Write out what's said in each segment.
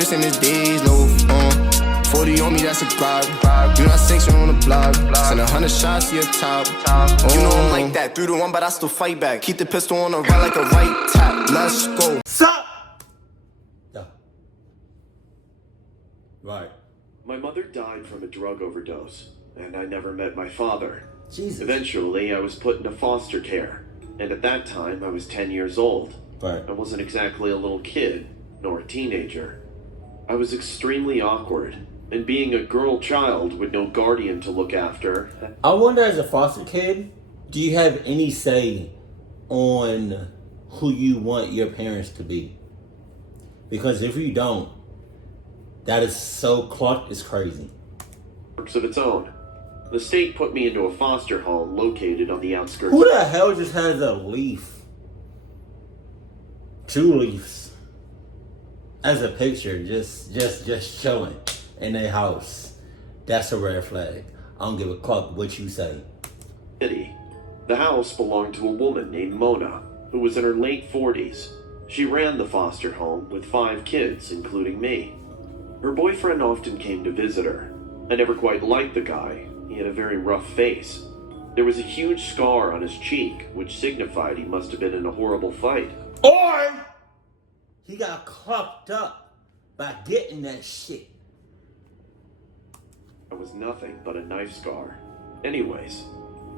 bitch in his days, no, 40 on me, that's a bribe. You know I sanction on the block. Send 100 shots to your top. You know I'm like that, 3-1, but I still fight back. Keep the pistol on the right like a right tap. Let's go. Stop! Yeah. Right. My mother died from a drug overdose, and I never met my father. Jesus. Eventually, I was put into foster care, and at that time, I was 10 years old. Right. I wasn't exactly a little kid, nor a teenager. I was extremely awkward, and being a girl child with no guardian to look after. I wonder, as a foster kid, do you have any say on who you want your parents to be? Because if you don't, that is so Clark is crazy. Works of its own. The state put me into a foster home located on the outskirts. Who the hell just has a leaf? 2 leaves. As a picture, just chilling in their house. That's a red flag. I don't give a fuck what you say. The house belonged to a woman named Mona, who was in her late 40s. She ran the foster home with 5 kids, including me. Her boyfriend often came to visit her. I never quite liked the guy. He had a very rough face. There was a huge scar on his cheek, which signified he must have been in a horrible fight. Or he got clocked up by getting that shit. It was nothing but a knife scar. Anyways,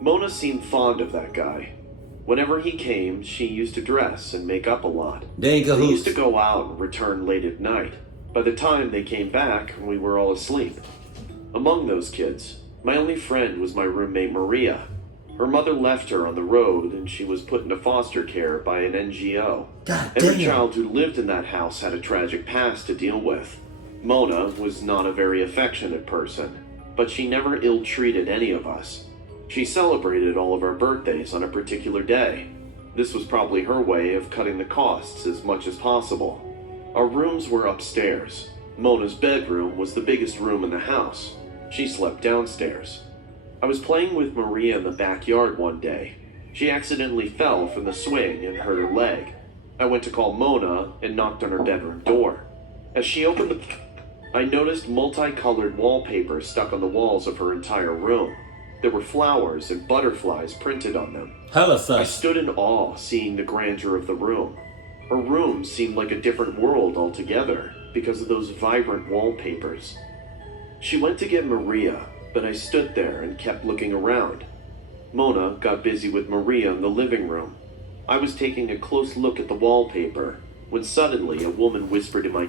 Mona seemed fond of that guy. Whenever he came, she used to dress and make up a lot. They used to go out and return late at night. By the time they came back, we were all asleep. Among those kids, my only friend was my roommate Maria. Her mother left her on the road, and she was put into foster care by an NGO. Every child who lived in that house had a tragic past to deal with. Mona was not a very affectionate person, but she never ill-treated any of us. She celebrated all of our birthdays on a particular day. This was probably her way of cutting the costs as much as possible. Our rooms were upstairs. Mona's bedroom was the biggest room in the house. She slept downstairs. I was playing with Maria in the backyard one day. She accidentally fell from the swing and hurt her leg. I went to call Mona and knocked on her bedroom door. As she opened I noticed multicolored wallpaper stuck on the walls of her entire room. There were flowers and butterflies printed on them. I stood in awe seeing the grandeur of the room. Her room seemed like a different world altogether because of those vibrant wallpapers. She went to get Maria, but I stood there and kept looking around. Mona got busy with Maria in the living room. I was taking a close look at the wallpaper when suddenly a woman whispered in my...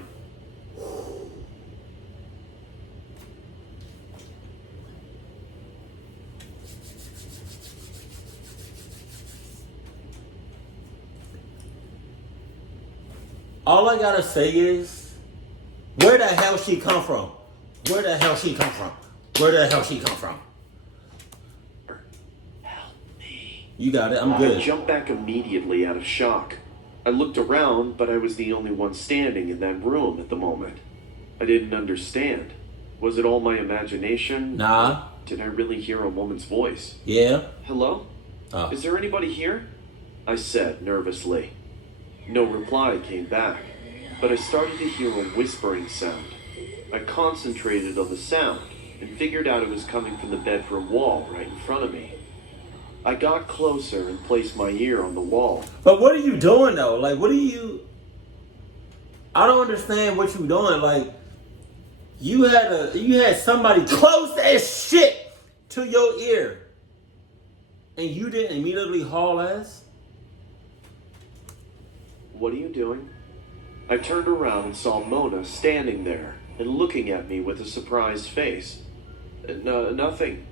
All I gotta say is, where the hell she come from? Where the hell she come from? Where the hell she come from? Help me. You got it, I'm good. I jumped back immediately out of shock. I looked around, but I was the only one standing in that room at the moment. I didn't understand. Was it all my imagination? Nah. Did I really hear a woman's voice? Yeah. Hello? Is there anybody here? I said nervously. No reply came back, but I started to hear a whispering sound. I concentrated on the sound and figured out it was coming from the bedroom wall right in front of me. I got closer and placed my ear on the wall. But what are you doing though? Like, what are you... I don't understand what you're doing. Like, you had somebody close as shit to your ear, and you didn't immediately haul ass? What are you doing? I turned around and saw Mona standing there and looking at me with a surprised face. Nothing.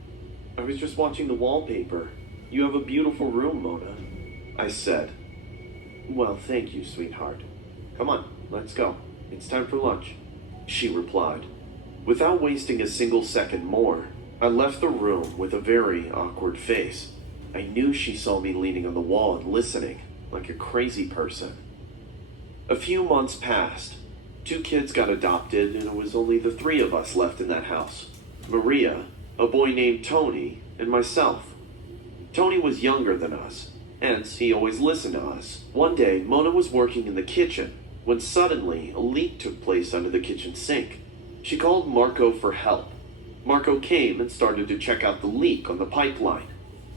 I was just watching the wallpaper. You have a beautiful room, Mona, I said. Well, thank you, sweetheart. Come on, let's go. It's time for lunch, she replied. Without wasting a single second more, I left the room with a very awkward face. I knew she saw me leaning on the wall and listening, like a crazy person. A few months passed. 2 kids got adopted, and it was only the 3 of us left in that house. Maria, a boy named Tony, and myself. Tony was younger than us, hence he always listened to us. One day, Mona was working in the kitchen. when suddenly a leak took place under the kitchen sink. She called Marco for help. Marco came and started to check out the leak on the pipeline.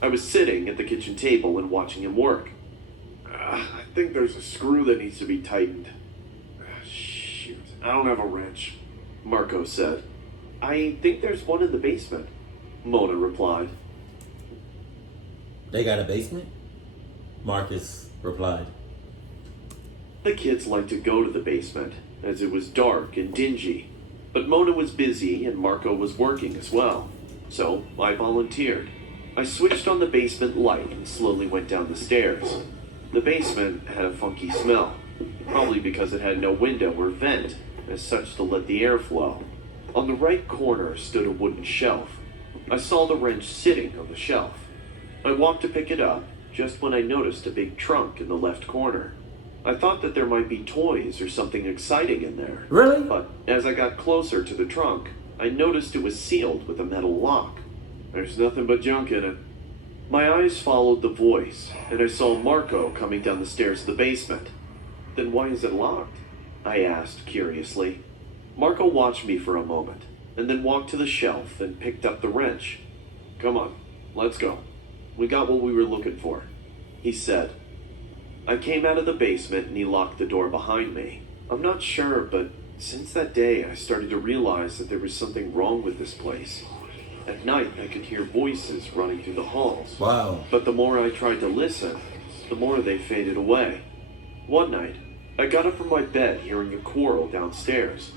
I was sitting at the kitchen table and watching him work. I think there's a screw that needs to be tightened. Shoot, I don't have a wrench, Marco said. I think there's one in the basement, Mona replied. They got a basement? Marcus replied. The kids liked to go to the basement, as it was dark and dingy. But Mona was busy and Marco was working as well. So I volunteered. I switched on the basement light and slowly went down the stairs. The basement had a funky smell, probably because it had no window or vent, as such to let the air flow. On the right corner stood a wooden shelf. I saw the wrench sitting on the shelf. I walked to pick it up, just when I noticed a big trunk in the left corner. I thought that there might be toys or something exciting in there. Really? But as I got closer to the trunk, I noticed it was sealed with a metal lock. There's nothing but junk in it. My eyes followed the voice, and I saw Marco coming down the stairs to the basement. Then why is it locked? I asked curiously. Marco watched me for a moment, and then walked to the shelf and picked up the wrench. Come on, let's go. We got what we were looking for, he said. I came out of the basement and he locked the door behind me. I'm not sure, but since that day I started to realize that there was something wrong with this place. At night I could hear voices running through the halls. Wow. But the more I tried to listen, the more they faded away. One night, I got up from my bed hearing a quarrel downstairs.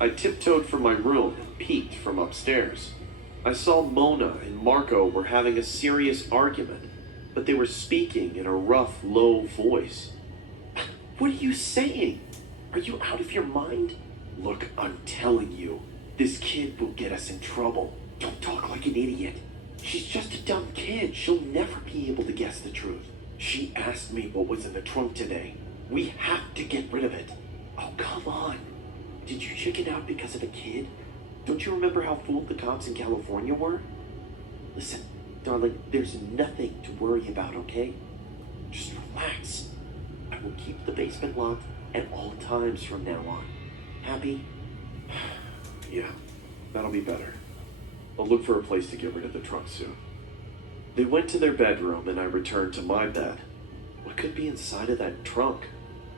I tiptoed from my room and peeked from upstairs. I saw Mona and Marco were having a serious argument, but they were speaking in a rough, low voice. What are you saying? Are you out of your mind? Look, I'm telling you, this kid will get us in trouble. Don't talk like an idiot. She's just a dumb kid. She'll never be able to guess the truth. She asked me what was in the trunk today. We have to get rid of it. Oh, come on. Did you chicken out because of a kid? Don't you remember how fooled the cops in California were? Listen, darling, there's nothing to worry about, okay? Just relax. I will keep the basement locked at all times from now on. Happy? Yeah, that'll be better. I'll look for a place to get rid of the trunk soon. They went to their bedroom and I returned to my bed. What could be inside of that trunk?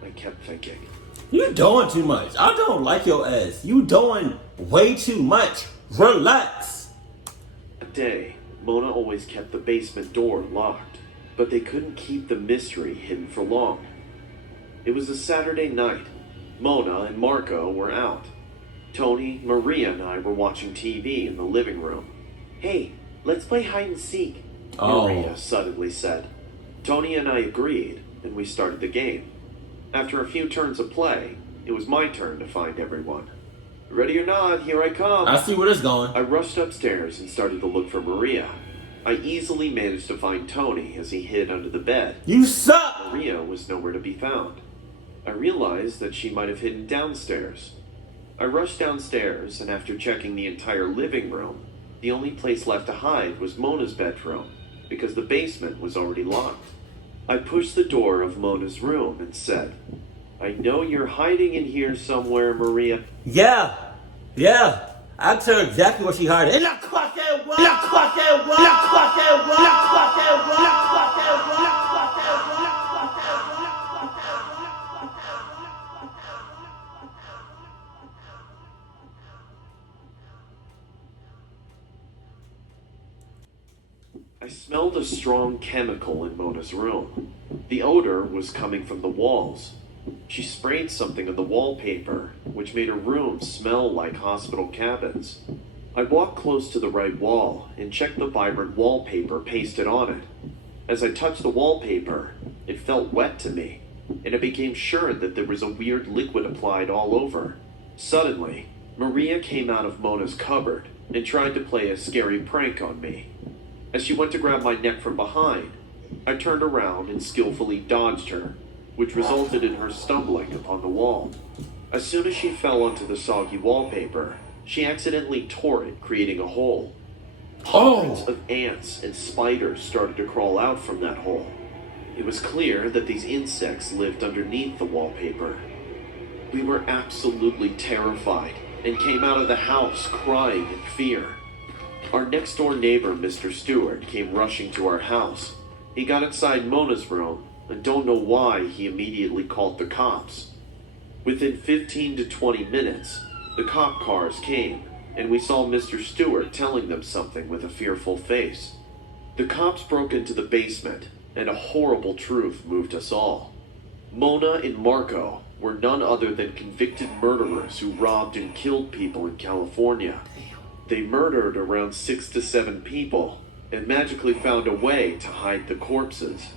I kept thinking. You doing too much. I don't like your ass. You doing way too much. Relax. That day, Mona always kept the basement door locked, but they couldn't keep the mystery hidden for long. It was a Saturday night. Mona and Marco were out. Tony, Maria, and I were watching TV in the living room. Hey, let's play hide and seek, Maria suddenly said. Tony and I agreed, and we started the game. After a few turns of play, it was my turn to find everyone. Ready or not, here I come. I see where it's going. I rushed upstairs and started to look for Maria. I easily managed to find Tony as he hid under the bed. You suck! Maria was nowhere to be found. I realized that she might have hidden downstairs. I rushed downstairs, and after checking the entire living room, the only place left to hide was Mona's bedroom, because the basement was already locked. I pushed the door of Mona's room and said, I know you're hiding in here somewhere, Maria. Yeah. I tell her exactly what she hiding. In the closet, what? In the closet, what? In the closet, what? In the closet, what? In the closet, what? In the closet, what? I smelled a strong chemical in Mona's room. The odor was coming from the walls. She sprayed something on the wallpaper, which made her room smell like hospital cabins. I walked close to the right wall and checked the vibrant wallpaper pasted on it. As I touched the wallpaper, it felt wet to me, and I became sure that there was a weird liquid applied all over. Suddenly, Maria came out of Mona's cupboard and tried to play a scary prank on me. As she went to grab my neck from behind, I turned around and skillfully dodged her, which resulted in her stumbling upon the wall. As soon as she fell onto the soggy wallpaper, she accidentally tore it, creating a hole. Hundreds of ants and spiders started to crawl out from that hole. It was clear that these insects lived underneath the wallpaper. We were absolutely terrified and came out of the house crying in fear. Our next door neighbor, Mr. Stewart, came rushing to our house. He got inside Mona's room and don't know why he immediately called the cops. Within 15 to 20 minutes, the cop cars came and we saw Mr. Stewart telling them something with a fearful face. The cops broke into the basement and a horrible truth moved us all. Mona and Marco were none other than convicted murderers who robbed and killed people in California. They murdered around 6 to 7 people and magically found a way to hide the corpses.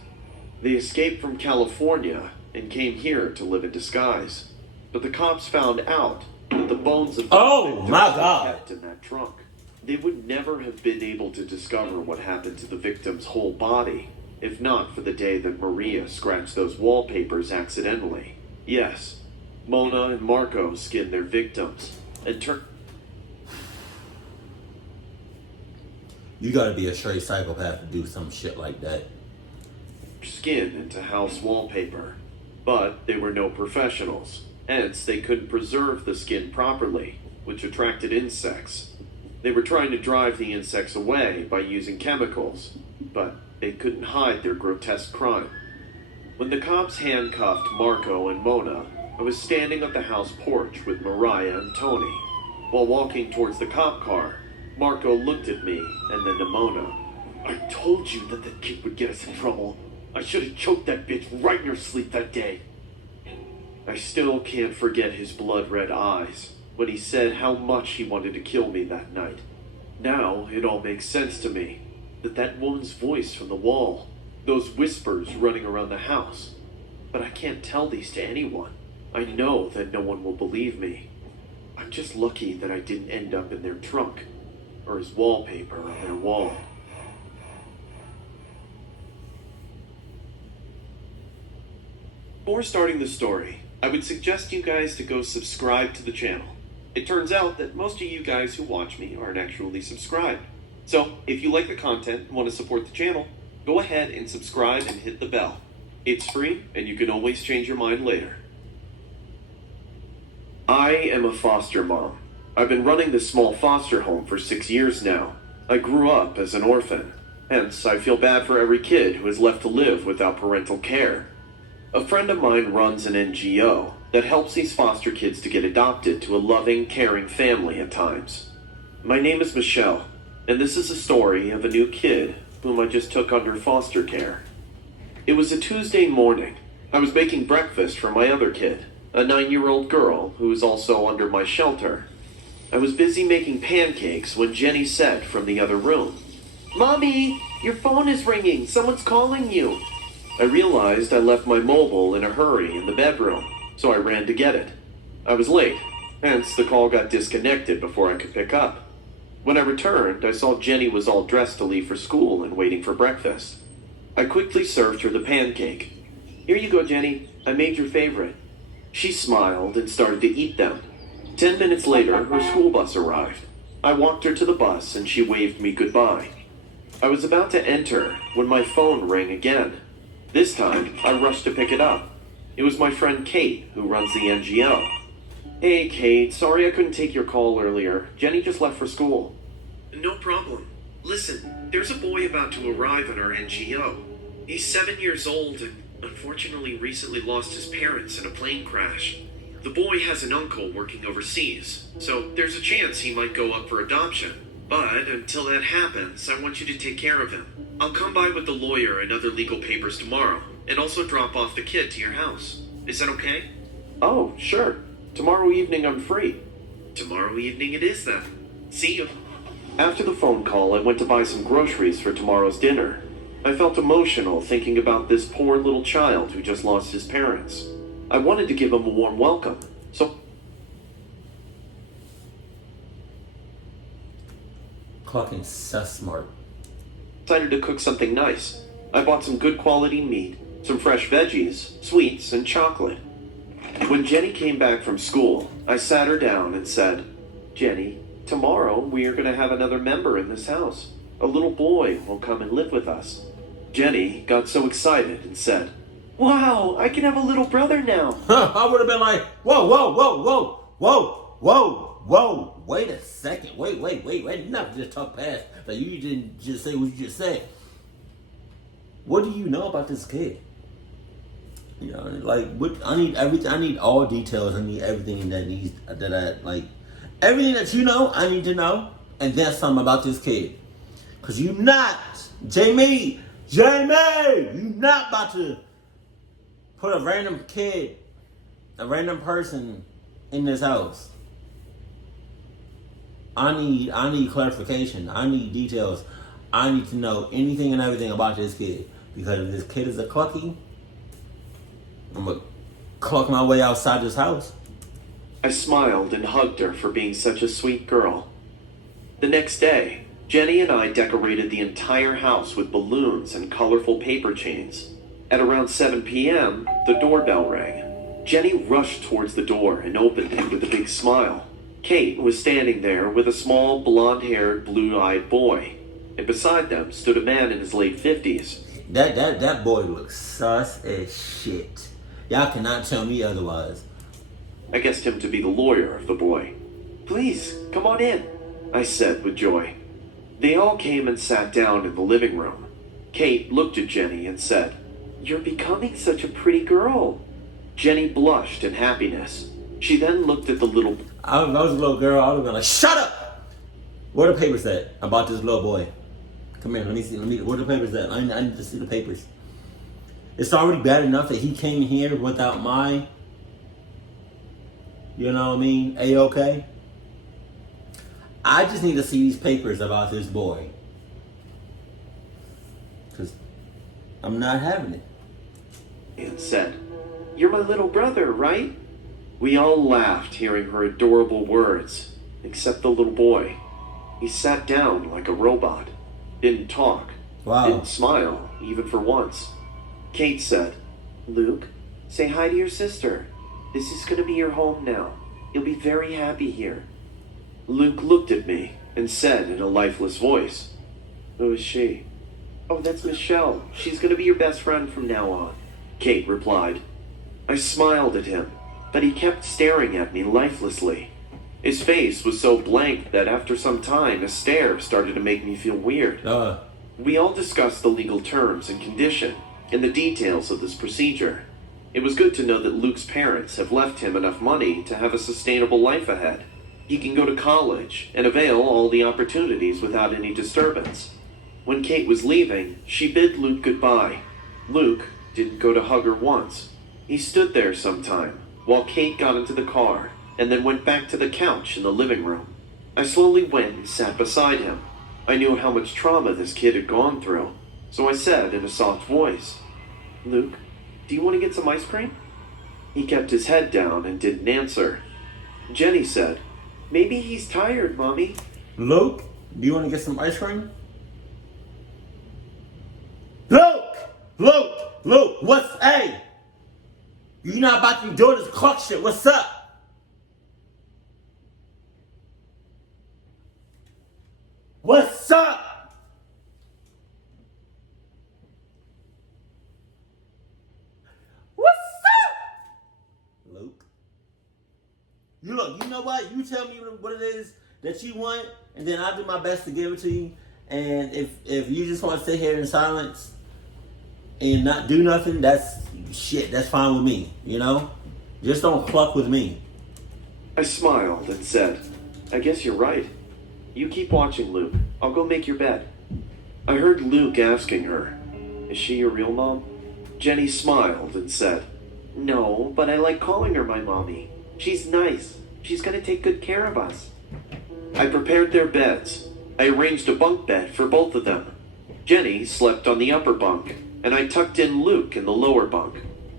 They escaped from California and came here to live in disguise. But the cops found out that the bones of the victims were kept in that trunk. They would never have been able to discover what happened to the victim's whole body, if not for the day that Maria scratched those wallpapers accidentally. Yes, Mona and Marco skinned their victims and turned... You gotta be a straight psychopath to do some shit like that. ...skin into house wallpaper. But they were no professionals. Hence, they couldn't preserve the skin properly, which attracted insects. They were trying to drive the insects away by using chemicals, but they couldn't hide their grotesque crime. When the cops handcuffed Marco and Mona, I was standing at the house porch with Mariah and Tony. While walking towards the cop car, Marco looked at me and then to Mona. I told you that kid would get us in trouble. I should have choked that bitch right in her sleep that day. I still can't forget his blood-red eyes when he said how much he wanted to kill me that night. Now it all makes sense to me. That woman's voice from the wall, those whispers running around the house. But I can't tell these to anyone. I know that no one will believe me. I'm just lucky that I didn't end up in their trunk, or as wallpaper on their wall. Before starting the story, I would suggest you guys to go subscribe to the channel. It turns out that most of you guys who watch me aren't actually subscribed. So, if you like the content and want to support the channel, go ahead and subscribe and hit the bell. It's free, and you can always change your mind later. I am a foster mom. I've been running this small foster home for 6 years now. I grew up as an orphan. Hence, I feel bad for every kid who is left to live without parental care. A friend of mine runs an NGO that helps these foster kids to get adopted to a loving, caring family at times. My name is Michelle, and this is a story of a new kid whom I just took under foster care. It was a Tuesday morning. I was making breakfast for my other kid, a 9-year-old girl who is also under my shelter. I was busy making pancakes when Jenny said from the other room, "Mommy, your phone is ringing. Someone's calling you." I realized I left my mobile in a hurry in the bedroom, so I ran to get it. I was late, hence the call got disconnected before I could pick up. When I returned, I saw Jenny was all dressed to leave for school and waiting for breakfast. I quickly served her the pancake. "Here you go, Jenny. I made your favorite." She smiled and started to eat them. 10 minutes later, her school bus arrived. I walked her to the bus and she waved me goodbye. I was about to enter when my phone rang again. This time, I rushed to pick it up. It was my friend Kate, who runs the NGO. "Hey, Kate, sorry I couldn't take your call earlier. Jenny just left for school." "No problem. Listen, there's a boy about to arrive at our NGO. He's 7 years old and unfortunately recently lost his parents in a plane crash. The boy has an uncle working overseas, so there's a chance he might go up for adoption. But until that happens, I want you to take care of him. I'll come by with the lawyer and other legal papers tomorrow, and also drop off the kid to your house. Is that okay?" "Oh, sure. Tomorrow evening I'm free." "Tomorrow evening it is then. See you." After the phone call, I went to buy some groceries for tomorrow's dinner. I felt emotional thinking about this poor little child who just lost his parents. I wanted to give him a warm welcome, so... Clocking so smart. Decided to cook something nice. I bought some good quality meat, some fresh veggies, sweets, and chocolate. When Jenny came back from school, I sat her down and said, "Jenny, tomorrow we are going to have another member in this house. A little boy will come and live with us." Jenny got so excited and said, Wow, I can have a little brother now. I would have been like, whoa, whoa, whoa, whoa, whoa, whoa, whoa. Wait a second. Wait. You're not just talk past. Like, you didn't just say what you just said. What do you know about this kid? You know, like, what I need everything. I need all details. I need everything everything that you know. I need to know, and then something about this kid. Cause you not, Jamie, you not about to put a random kid, a random person in this house. I need clarification. I need details. I need to know anything and everything about this kid. Because if this kid is a clucky, I'm gonna cluck my way outside this house. I smiled and hugged her for being such a sweet girl. The next day, Jenny and I decorated the entire house with balloons and colorful paper chains. At around 7 p.m., the doorbell rang. Jenny rushed towards the door and opened it with a big smile. Kate was standing there with a small, blonde-haired, blue-eyed boy, and beside them stood a man in his late 50s. That boy looks sus as shit. Y'all cannot tell me otherwise. I guessed him to be the lawyer of the boy. Please, come on in, I said with joy. They all came and sat down in the living room. Kate looked at Jenny and said, "You're becoming such a pretty girl." Jenny blushed in happiness. She then looked at the little... If I was a little girl, I would have been like, shut up! Where the papers at about this little boy? Come here, let me see. Where the papers at? I need to see the papers. It's already bad enough that he came here without my, you know what I mean, A-okay. I just need to see these papers about this boy. Because I'm not having it. And said, "You're my little brother, right?" We all laughed hearing her adorable words, except the little boy. He sat down like a robot, didn't talk, didn't smile, even for once. Kate said, "Luke, say hi to your sister. This is going to be your home now. You'll be very happy here." Luke looked at me and said in a lifeless voice, "Who is she?" "Oh, that's Michelle. She's going to be your best friend from now on," Kate replied. I smiled at him, but he kept staring at me lifelessly. His face was so blank that after some time, his stare started to make me feel weird. We all discussed the legal terms and condition and the details of this procedure. It was good to know that Luke's parents have left him enough money to have a sustainable life ahead. He can go to college and avail all the opportunities without any disturbance. When Kate was leaving, she bid Luke goodbye. Luke didn't go to hug her once. He stood there some time while Kate got into the car and then went back to the couch in the living room. I slowly went and sat beside him. I knew how much trauma this kid had gone through, so I said in a soft voice, "Luke, do you want to get some ice cream?" He kept his head down and didn't answer. Jenny said, "Maybe he's tired, Mommy." Luke, do you want to get some ice cream? Luke, what's A? You're not about to be doing this clock shit. What's up? What's up? What's up? Luke. You know what? You tell me what it is that you want, and then I'll do my best to give it to you. And if you just want to sit here in silence and not do nothing, that's fine with me, you know? Just don't cluck with me. I smiled and said, "I guess you're right. You keep watching, Luke. I'll go make your bed." I heard Luke asking her, "Is she your real mom?" Jenny smiled and said, "No, but I like calling her my mommy. She's nice. She's gonna take good care of us." I prepared their beds. I arranged a bunk bed for both of them. Jenny slept on the upper bunk, and I tucked in Luke in the lower bunk.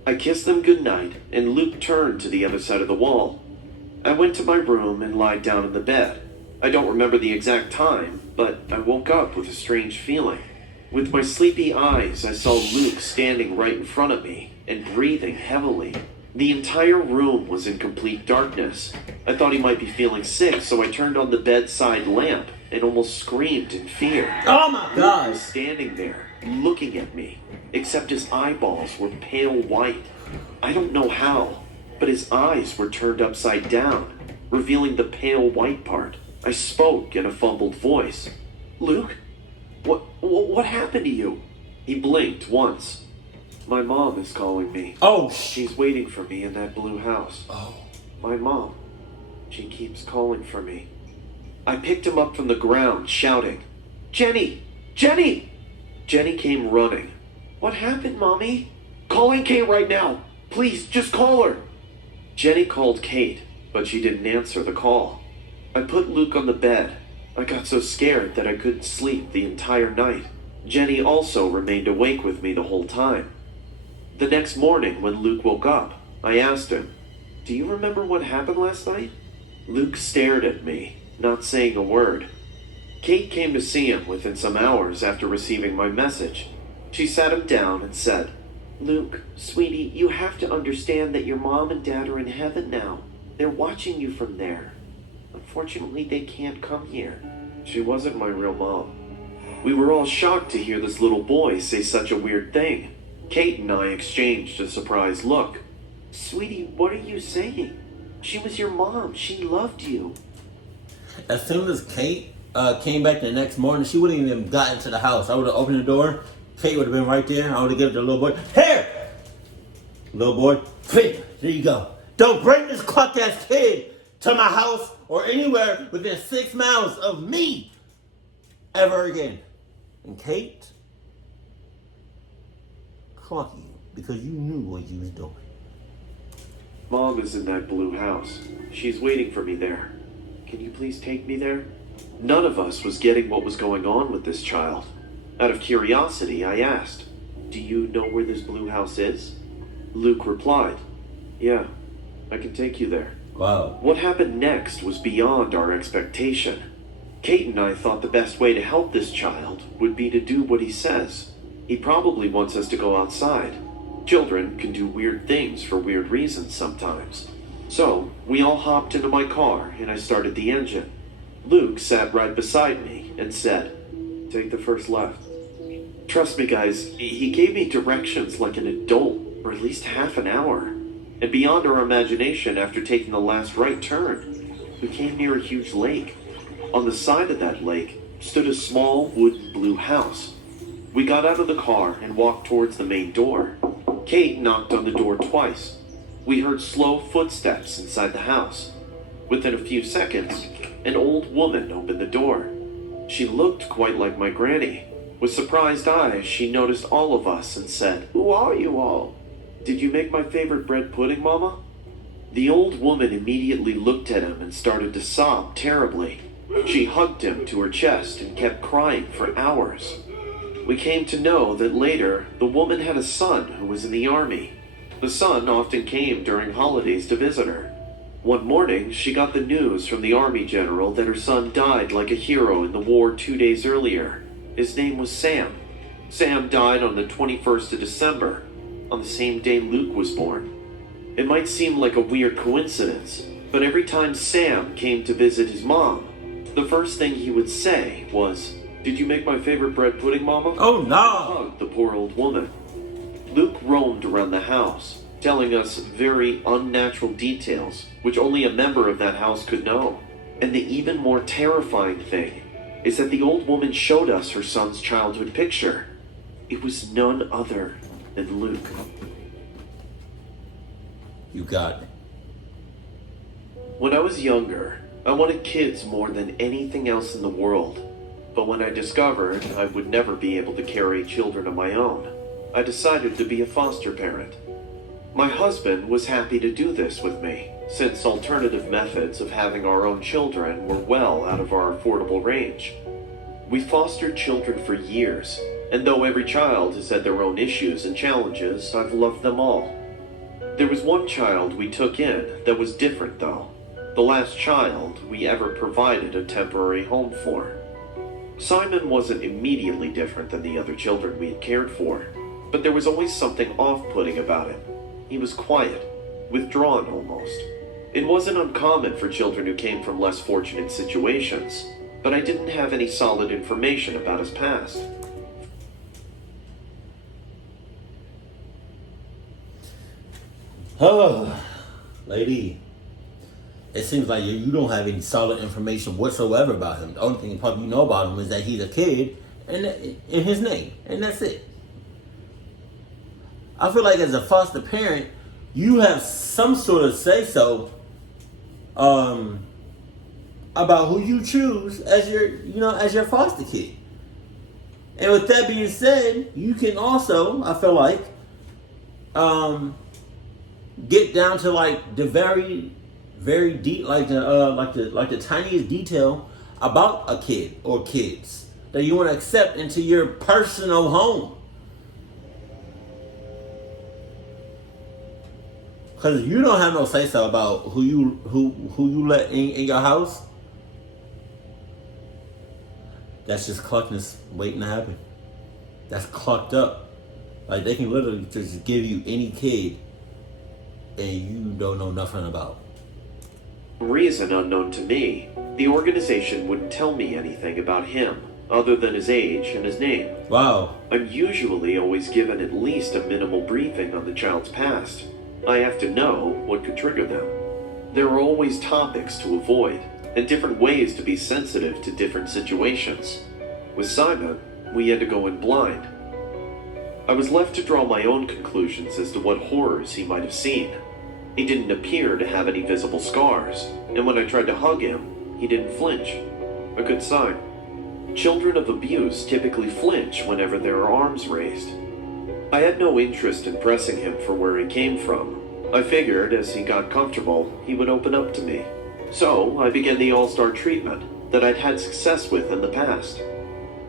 I kissed them goodnight, and Luke turned to the other side of the wall. I went to my room and lied down in the bed. I don't remember the exact time, but I woke up with a strange feeling. With my sleepy eyes, I saw Luke standing right in front of me and breathing heavily. The entire room was in complete darkness. I thought he might be feeling sick, so I turned on the bedside lamp and almost screamed in fear. Oh my God! Luke was standing there, looking at me, except his eyeballs were pale white. I don't know how, but his eyes were turned upside down, revealing the pale white part. I spoke in a fumbled voice. "Luke, what happened to you?" He blinked once. "My mom is calling me. Oh, she's waiting for me in that blue house." Oh. "My mom. She keeps calling for me." I picked him up from the ground, shouting, "Jenny! Jenny!" Jenny came running. "What happened, Mommy?" "Calling Kate right now. Please, just call her." Jenny called Kate, but she didn't answer the call. I put Luke on the bed. I got so scared that I couldn't sleep the entire night. Jenny also remained awake with me the whole time. The next morning, when Luke woke up, I asked him, "Do you remember what happened last night?" Luke stared at me, not saying a word. Kate came to see him within some hours after receiving my message. She sat him down and said, "Luke, sweetie, you have to understand that your mom and dad are in heaven now. They're watching you from there. Unfortunately, they can't come here." She wasn't my real mom. We were all shocked to hear this little boy say such a weird thing. Kate and I exchanged a surprised look. "Sweetie, what are you saying? She was your mom. She loved you." As soon as Kate came back the next morning, she wouldn't even have gotten to the house. I would have opened the door. Kate would have been right there. I would have given the little boy, "Here! Little boy, here you go. Don't bring this cluck-ass kid to my house or anywhere within 6 miles of me ever again." And Kate, clock you because you knew what you was doing. "Mom is in that blue house. She's waiting for me there. Can you please take me there?" None of us was getting what was going on with this child. Out of curiosity, I asked, "Do you know where this blue house is?" Luke replied, "Yeah, I can take you there." Wow. What happened next was beyond our expectation. Kate and I thought the best way to help this child would be to do what he says. He probably wants us to go outside. Children can do weird things for weird reasons sometimes. So, we all hopped into my car and I started the engine. Luke sat right beside me and said, "Take the first left." Trust me, guys, he gave me directions like an adult for at least half an hour. And beyond our imagination, after taking the last right turn, we came near a huge lake. On the side of that lake stood a small wooden blue house. We got out of the car and walked towards the main door. Kate knocked on the door twice. We heard slow footsteps inside the house. Within a few seconds, an old woman opened the door. She looked quite like my granny. With surprised eyes, she noticed all of us and said, "Who are you all? Did you make my favorite bread pudding, Mama?" The old woman immediately looked at him and started to sob terribly. She hugged him to her chest and kept crying for hours. We came to know that later, the woman had a son who was in the army. The son often came during holidays to visit her. One morning, she got the news from the army general that her son died like a hero in the war 2 days earlier. His name was Sam. Sam died on the 21st of December, on the same day Luke was born. It might seem like a weird coincidence, but every time Sam came to visit his mom, the first thing he would say was, "Did you make my favorite bread pudding, Mama?" Oh, no! Hugged the poor old woman. Luke roamed around the house, telling us very unnatural details, which only a member of that house could know. And the even more terrifying thing is that the old woman showed us her son's childhood picture. It was none other than Luke. You got me. When I was younger, I wanted kids more than anything else in the world. But when I discovered I would never be able to carry children of my own, I decided to be a foster parent. My husband was happy to do this with me, since alternative methods of having our own children were well out of our affordable range. We fostered children for years, and though every child has had their own issues and challenges, I've loved them all. There was one child we took in that was different though. The last child we ever provided a temporary home for. Simon wasn't immediately different than the other children we had cared for, but there was always something off-putting about him. He was quiet, withdrawn almost. It wasn't uncommon for children who came from less fortunate situations, but I didn't have any solid information about his past. Oh, lady. It seems like you don't have any solid information whatsoever about him. The only thing probably you know about him is that he's a kid and in his name, and that's it. I feel like as a foster parent, you have some sort of say so about who you choose as your foster kid. And with that being said, you can also, I feel like, get down to like the very, very deep, like the tiniest detail about a kid or kids that you want to accept into your personal home. Because you don't have no say so about who you let in your house. That's just cluckness waiting to happen. That's clucked up. Like they can literally just give you any kid and you don't know nothing about. For reason unknown to me, the organization wouldn't tell me anything about him other than his age and his name. Wow. I'm usually always given at least a minimal briefing on the child's past. I have to know what could trigger them. There are always topics to avoid and different ways to be sensitive to different situations. With Simon, we had to go in blind. I was left to draw my own conclusions as to what horrors he might have seen. He didn't appear to have any visible scars, and when I tried to hug him, he didn't flinch. A good sign. Children of abuse typically flinch whenever there are arms raised. I had no interest in pressing him for where he came from. I figured as he got comfortable, he would open up to me. So I began the all-star treatment that I'd had success with in the past.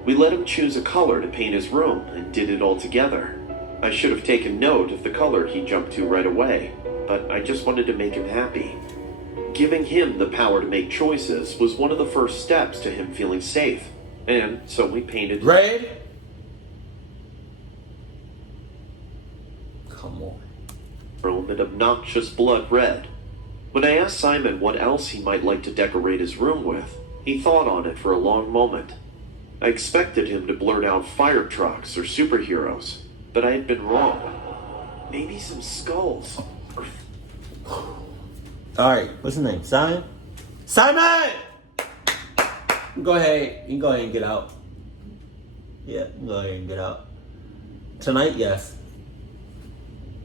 We let him choose a color to paint his room and did it all together. I should have taken note of the color he jumped to right away, but I just wanted to make him happy. Giving him the power to make choices was one of the first steps to him feeling safe, and so we painted red. Come on. Room an obnoxious blood red. When I asked Simon what else he might like to decorate his room with, he thought on it for a long moment. I expected him to blurt out fire trucks or superheroes, but I had been wrong. Maybe some skulls. Alright, what's his name? Simon? Simon! Go ahead. You can go ahead and get out. Yeah, go ahead and get out. Tonight, yes.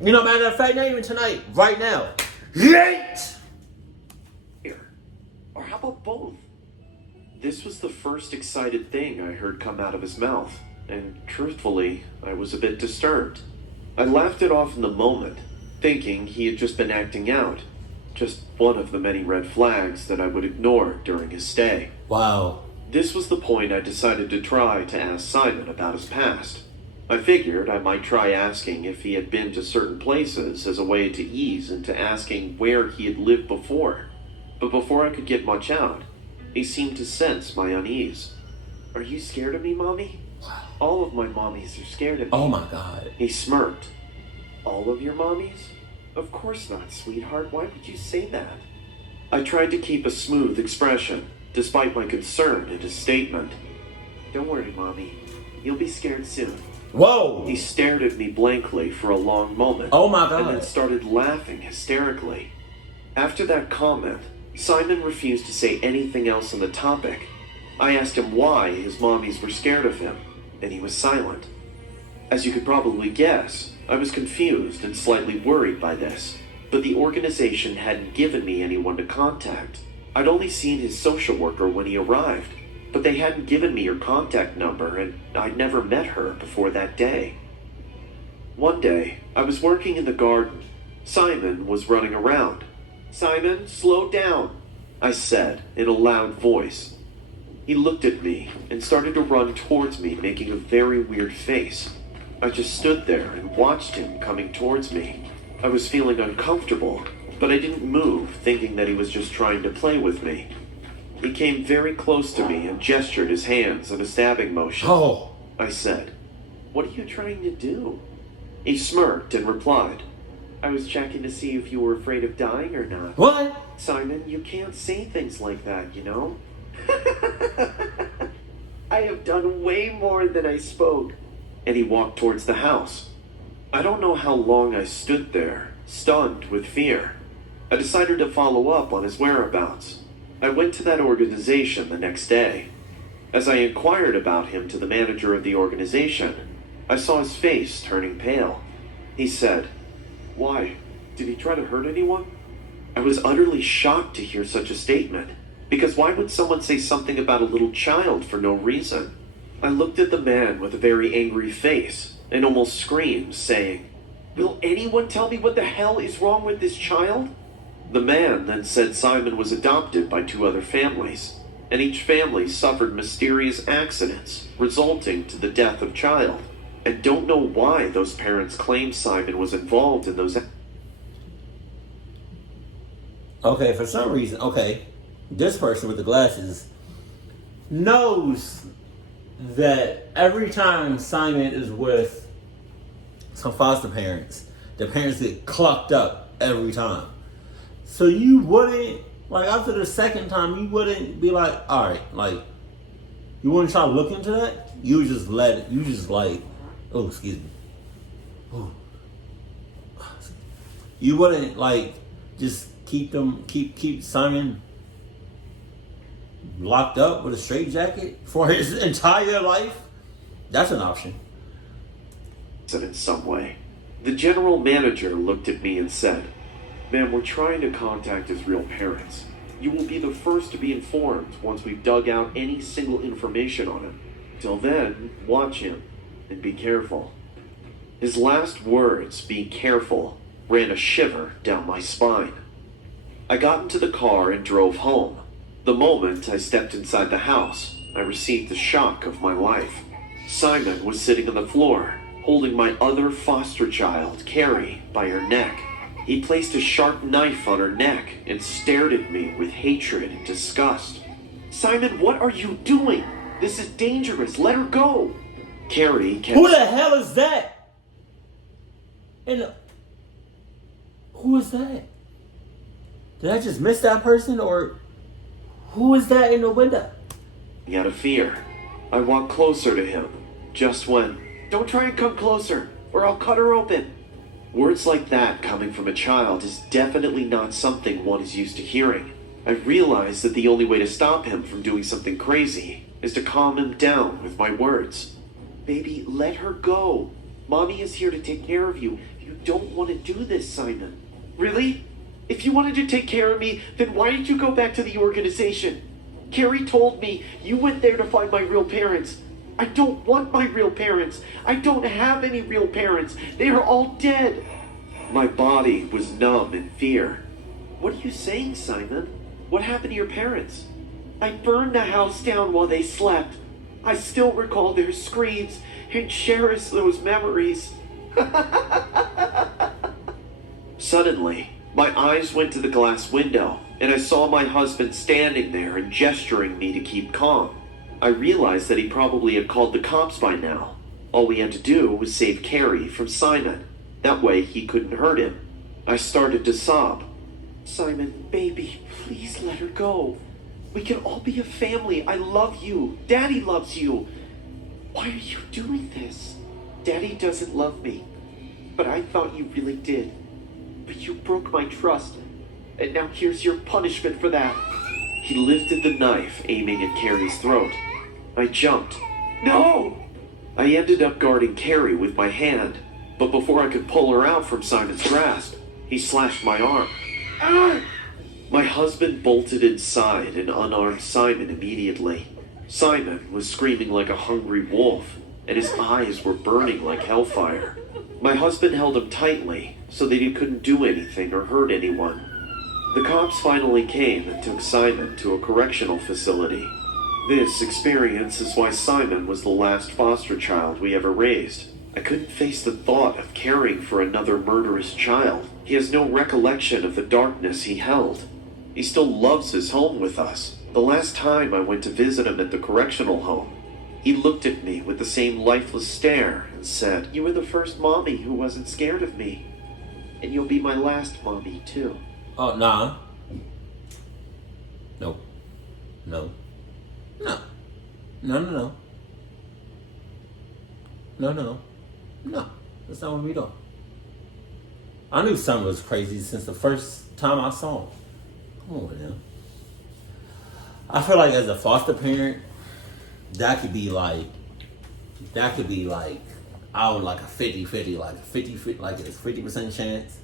You know, matter of fact, not even tonight. Right now. Late! Here. Or how about both? This was the first excited thing I heard come out of his mouth, and truthfully, I was a bit disturbed. I laughed it off in the moment, thinking he had just been acting out. Just one of the many red flags that I would ignore during his stay. Wow. This was the point I decided to try to ask Simon about his past. I figured I might try asking if he had been to certain places as a way to ease into asking where he had lived before. But before I could get much out, he seemed to sense my unease. Are you scared of me, Mommy? All of my mommies are scared of me. Oh my God. He smirked. All of your mommies? Of course not, sweetheart. Why would you say that? I tried to keep a smooth expression, despite my concern at his statement. Don't worry, Mommy. You'll be scared soon. Whoa! He stared at me blankly for a long moment. Oh my God. And then started laughing hysterically. After that comment, Simon refused to say anything else on the topic. I asked him why his mommies were scared of him, and he was silent. As you could probably guess, I was confused and slightly worried by this, but the organization hadn't given me anyone to contact. I'd only seen his social worker when he arrived, but they hadn't given me her contact number, and I'd never met her before that day. One day, I was working in the garden. Simon was running around. Simon, slow down, I said in a loud voice. He looked at me and started to run towards me, making a very weird face. I just stood there and watched him coming towards me. I was feeling uncomfortable, but I didn't move, thinking that he was just trying to play with me. He came very close to me and gestured his hands in a stabbing motion. Oh. I said, "What are you trying to do?" He smirked and replied, "I was checking to see if you were afraid of dying or not." What? Simon, you can't say things like that, you know? I have done way more than I spoke. And he walked towards the house. I don't know how long I stood there, stunned with fear. I decided to follow up on his whereabouts. I went to that organization the next day. As I inquired about him to the manager of the organization, I saw his face turning pale. He said, "Why? Did he try to hurt anyone?" I was utterly shocked to hear such a statement, because why would someone say something about a little child for no reason? I looked at the man with a very angry face and almost screamed, saying, "Will anyone tell me what the hell is wrong with this child?" The man then said Simon was adopted by 2 other families, and each family suffered mysterious accidents resulting to the death of child, and don't know why those parents claim Simon was involved in those. Okay, for some reason, this person with the glasses knows that every time Simon is with some foster parents, the parents get clucked up every time. So you wouldn't, like, after the second time, you wouldn't be like, all right, like, you wouldn't try to look into that? You would just let it, you just like, oh, excuse me. Oh. You wouldn't, like, just keep Simon locked up with a straitjacket for his entire life? That's an option. In some way. The general manager looked at me and said, "Ma'am, we're trying to contact his real parents. You will be the first to be informed once we've dug out any single information on him. Till then, watch him and be careful." His last words, "be careful," ran a shiver down my spine. I got into the car and drove home. The moment I stepped inside the house, I received the shock of my life. Simon was sitting on the floor, holding my other foster child, Carrie, by her neck. He placed a sharp knife on her neck and stared at me with hatred and disgust. "Simon, what are you doing? This is dangerous. Let her go." Carrie kept... Who the hell is that? And who is that? Did I just miss that person, or who is that in the window? Out of fear, I walked closer to him, just when, "Don't try and come closer, or I'll cut her open." Words like that coming from a child is definitely not something one is used to hearing. I realized that the only way to stop him from doing something crazy is to calm him down with my words. "Baby, let her go. Mommy is here to take care of you. You don't want to do this, Simon." "Really? If you wanted to take care of me, then why did you go back to the organization? Carrie told me you went there to find my real parents. I don't want my real parents. I don't have any real parents. They are all dead." My body was numb in fear. "What are you saying, Simon? What happened to your parents?" "I burned the house down while they slept. I still recall their screams and cherish those memories." Suddenly, my eyes went to the glass window, and I saw my husband standing there and gesturing me to keep calm. I realized that he probably had called the cops by now. All we had to do was save Carrie from Simon. That way he couldn't hurt him. I started to sob. "Simon, baby, please let her go. We can all be a family. I love you. Daddy loves you. Why are you doing this? Daddy doesn't love me, but I thought you really did. But you broke my trust, and now here's your punishment for that." He lifted the knife, aiming at Carrie's throat. I jumped. "No!" I ended up guarding Carrie with my hand, but before I could pull her out from Simon's grasp, he slashed my arm. "Ah!" My husband bolted inside and unarmed Simon immediately. Simon was screaming like a hungry wolf, and his eyes were burning like hellfire. My husband held him tightly so that he couldn't do anything or hurt anyone. The cops finally came and took Simon to a correctional facility. This experience is why Simon was the last foster child we ever raised. I couldn't face the thought of caring for another murderous child. He has no recollection of the darkness he held. He still loves his home with us. The last time I went to visit him at the correctional home, he looked at me with the same lifeless stare and said, "You were the first mommy who wasn't scared of me. And you'll be my last mommy, too." Oh, nah. No. No. No. No, no, no. No, no. No. That's not what we do. I knew something was crazy since the first time I saw him. Come on, man. I feel like as a foster parent, that could be like, I don't like a 50-50, like it's 50% chance.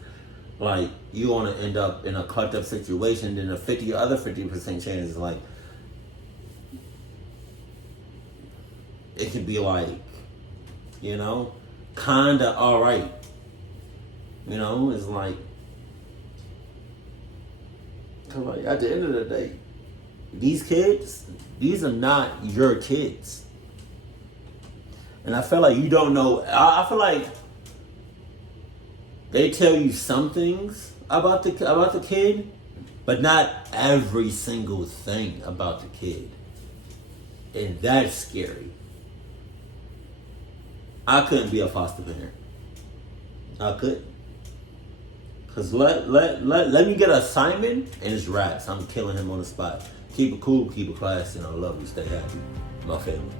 Like, you want to end up in a fucked up situation, then the other 50% chance is like, it could be like, you know, kinda alright. You know, it's like, at the end of the day, these kids, these are not your kids. And I feel like you don't know, I feel like they tell you some things about the kid, but not every single thing about the kid. And that's scary. I couldn't be a foster parent. I couldn't. Cause let me get an assignment and it's raps. I'm killing him on the spot. Keep it cool, keep it classy, and I love you. Stay happy. My family.